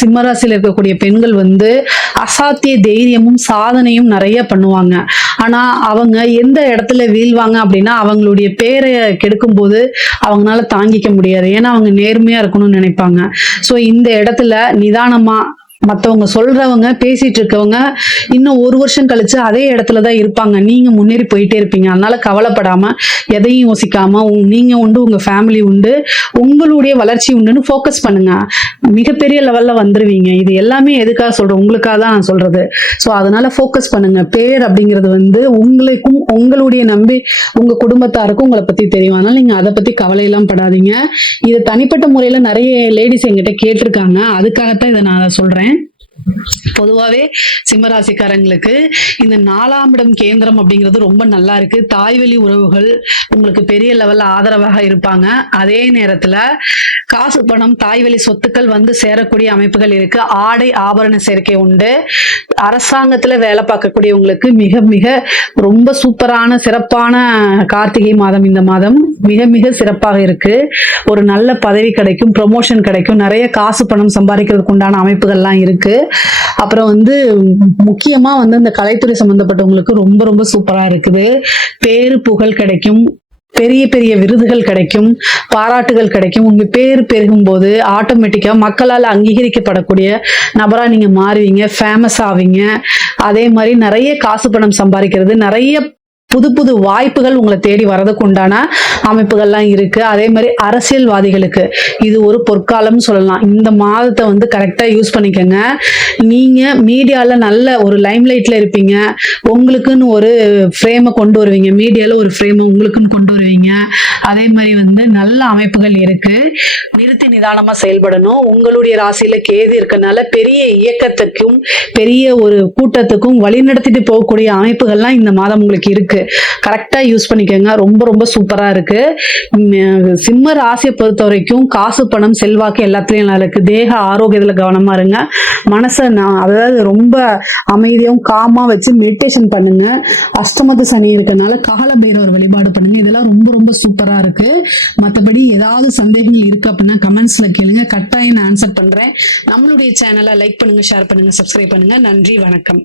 சிம்மராசியில் இருக்கக்கூடிய பெண்கள் வந்து அசாத்திய தைரியமும் சாதனையும் நிறைய பண்ணுவாங்க. ஆனா அவங்க எந்த இடத்துல வீழ்வாங்க அப்படின்னா, அவங்களுடைய பேரை கெடுக்கும் போது அவங்களால தாங்கிக்க முடியாது. ஏன்னா அவங்க நேர்மையா இருக்கணும்னு நினைப்பாங்க. சோ இந்த இடத்துல நிதானமா மத்தவங்க சொல்றவங்க பேசிட்டு இருக்கவங்க இன்னும் 1 வருஷம் கழிச்சு அதே இடத்துலதான் இருப்பாங்க. நீங்க முன்னேறி போயிட்டே இருப்பீங்க. அதனால கவலைப்படாம எதையும் யோசிக்காம நீங்க உண்டு, உங்க ஃபேமிலி உண்டு, உங்களுடைய வளர்ச்சி உண்டுன்னு ஃபோக்கஸ் பண்ணுங்க. மிகப்பெரிய லெவல்ல வந்துருவீங்க. இது எல்லாமே எதுக்காக சொல்றேன், உங்களுக்காக தான் நான் சொல்றது. சோ அதனால ஃபோக்கஸ் பண்ணுங்க. பேர் அப்படிங்கிறது வந்து உங்களுக்கும் உங்களுடைய நம்பி உங்க குடும்பத்தாருக்கும் உங்களை பத்தி தெரியும். அதனால நீங்க அதை பத்தி கவலை எல்லாம் படாதீங்க. இது தனிப்பட்ட முறையில நிறைய லேடிஸ் என்கிட்ட கேட்டிருக்காங்க. அதுக்காகத்தான் இதை நான் சொல்றேன். பொதுவாவே சிம்மராசிக்காரங்களுக்கு இந்த 4ஆம் இடம் கேந்திரம் அப்படிங்கிறது ரொம்ப நல்லா இருக்கு. தாய்வழி உறவுகள் உங்களுக்கு பெரிய லெவல்ல ஆதரவாக இருப்பாங்க. அதே நேரத்துல காசு பணம் தாய்வழி சொத்துக்கள் வந்து சேரக்கூடிய அமைப்புகள் இருக்கு. ஆடை ஆபரண சேர்க்கை உண்டு. அரசாங்கத்துல வேலை பார்க்கக்கூடியவங்களுக்கு மிக மிக ரொம்ப சூப்பரான சிறப்பான கார்த்திகை மாதம். இந்த மாதம் மிக மிக சிறப்பாக இருக்கு. ஒரு நல்ல பதவி கிடைக்கும், ப்ரமோஷன் கிடைக்கும், நிறைய காசு பணம் சம்பாதிக்கிறதுக்கு உண்டான அமைப்புகள்லாம் இருக்கு. அப்புறம் வந்து முக்கியமா வந்து இந்த கலைத்துறை சம்பந்தப்பட்டவங்களுக்கு ரொம்ப ரொம்ப சூப்பரா இருக்குது. பேரு புகழ் கிடைக்கும், பெரிய பெரிய விருதுகள் கிடைக்கும், பாராட்டுகள் கிடைக்கும். உங்க பேர் பெருகும் போது ஆட்டோமேட்டிக்கா மக்களால் அங்கீகரிக்கப்படக்கூடிய நபரா நீங்க மாறுவீங்க, ஃபேமஸ் ஆவீங்க. அதே மாதிரி நிறைய காசு பணம் சம்பாதிக்கிறது, நிறைய புது புது வாய்ப்புகள் உங்களை தேடி வரதுக்கு உண்டான அமைப்புகள்லாம் இருக்கு. அதே மாதிரி அரசியல்வாதிகளுக்கு இது ஒரு பொற்காலம் சொல்லலாம். இந்த மாதத்தை வந்து கரெக்டா யூஸ் பண்ணிக்கோங்க. நீங்க மீடியால நல்ல ஒரு லைம்லைட்ல இருப்பீங்க. உங்களுக்குன்னு ஒரு ஃப்ரேமை கொண்டு வருவீங்க. மீடியால ஒரு ஃப்ரேமை உங்களுக்குன்னு கொண்டு வருவீங்க. அதே மாதிரி வந்து நல்ல அமைப்புகள் இருக்கு. நிறுத்தி நிதானமா செயல்படணும். உங்களுடைய ராசியில கேது இருக்கனால பெரிய இயக்கத்துக்கும் பெரிய ஒரு கூட்டத்துக்கும் வழிநடத்திட்டு போகக்கூடிய அமைப்புகள்லாம் இந்த மாதம் உங்களுக்கு இருக்கு. கரெக்டா யூஸ் பண்ணிக்கோங்க. ரொம்ப ரொம்ப சூப்பரா இருக்கு. சிம்ம ராசியை பொறுத்த வரைக்கும் காசு பணம் செல்வாக்கு எல்லாத்துலயும் நல்லா இருக்கு. தேக ஆரோக்கியத்துல கவனமா இருங்க. மனசை அதாவது ரொம்ப அமைதியும் காமா வச்சு மெடிடேஷன் பண்ணுங்க. அஷ்டமத்து சனி இருக்கனால கால பைரவர் வழிபாடு பண்ணுங்க. இதெல்லாம் ரொம்ப ரொம்ப சூப்பரா இருக்கு. மற்றபடி ஏதாவது சந்தேகங்கள் இருக்கு அப்படின்னா கமெண்ட்ஸ்ல கேளுங்க. கட்டாயம் நான் ஆன்சர் பண்றேன். நம்மளுடைய சேனலை லைக் பண்ணுங்க, ஷேர் பண்ணுங்க, சப்ஸ்கிரைப் பண்ணுங்க. நன்றி, வணக்கம்.